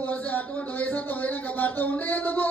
వరుస అటువంటి వయసు అంతా పోయినాక భర్త ఉండే ఎందుకు?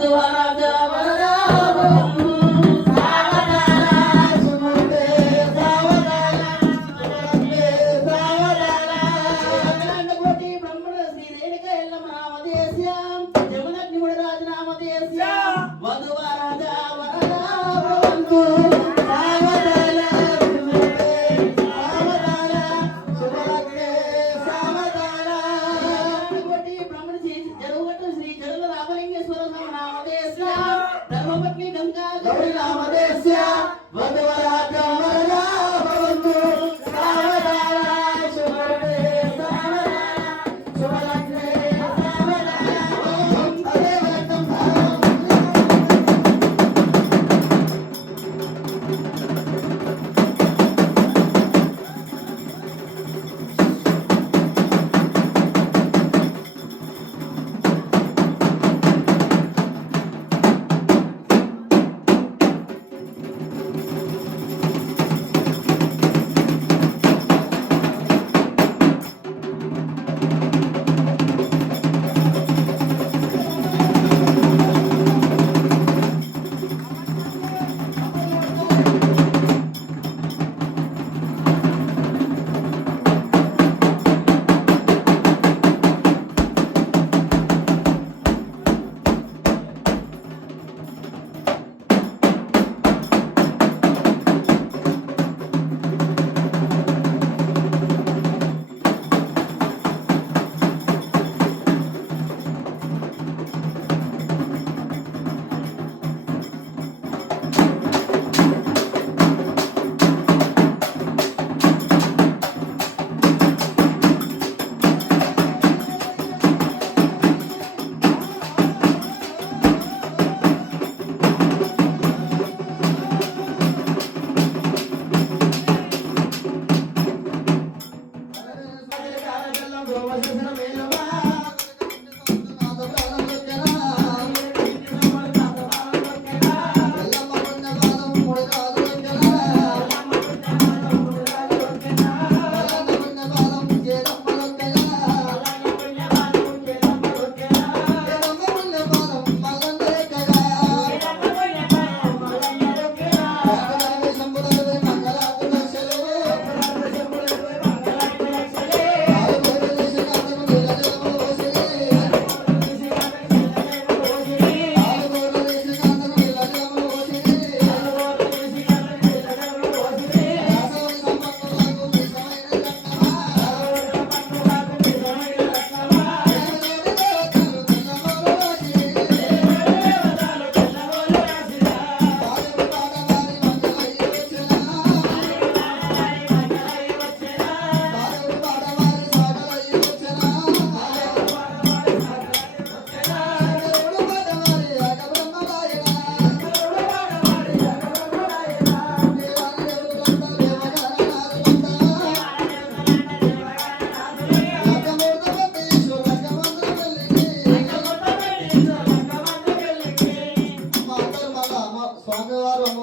the one of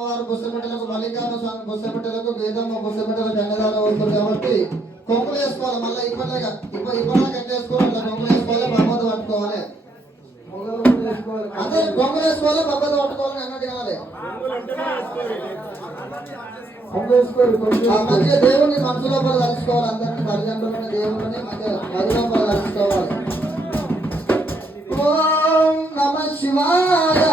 అమ్మవారు బుస్సపెట్టలకు మల్లికార్జున స్వామి బుస్సపెట్టలకు వేదమ్మ బుస్సపెట్టలకు అన్నదానం వస్తుంది కాబట్టి కొంగులు వేసుకోవాలి మళ్ళీ ఇప్పటిలాగా ఇప్ప ఇప్పటిలాగా కట్ వేసుకోవాలి అట్లా కొంగులు వేసుకోవాలి బొమ్మత పట్టుకోవాలి. అదే కొంగులు వేసుకోవాలి బొమ్మత పట్టుకోవాలి అన్నట్టు కావాలి. మధ్య దేవుని మనసు లోపల కలుసుకోవాలి అందరినీ తల్లిదండ్రులని దేవుని మధ్య మది లోపల కలుసుకోవాలి ఓం నమ శివాయ.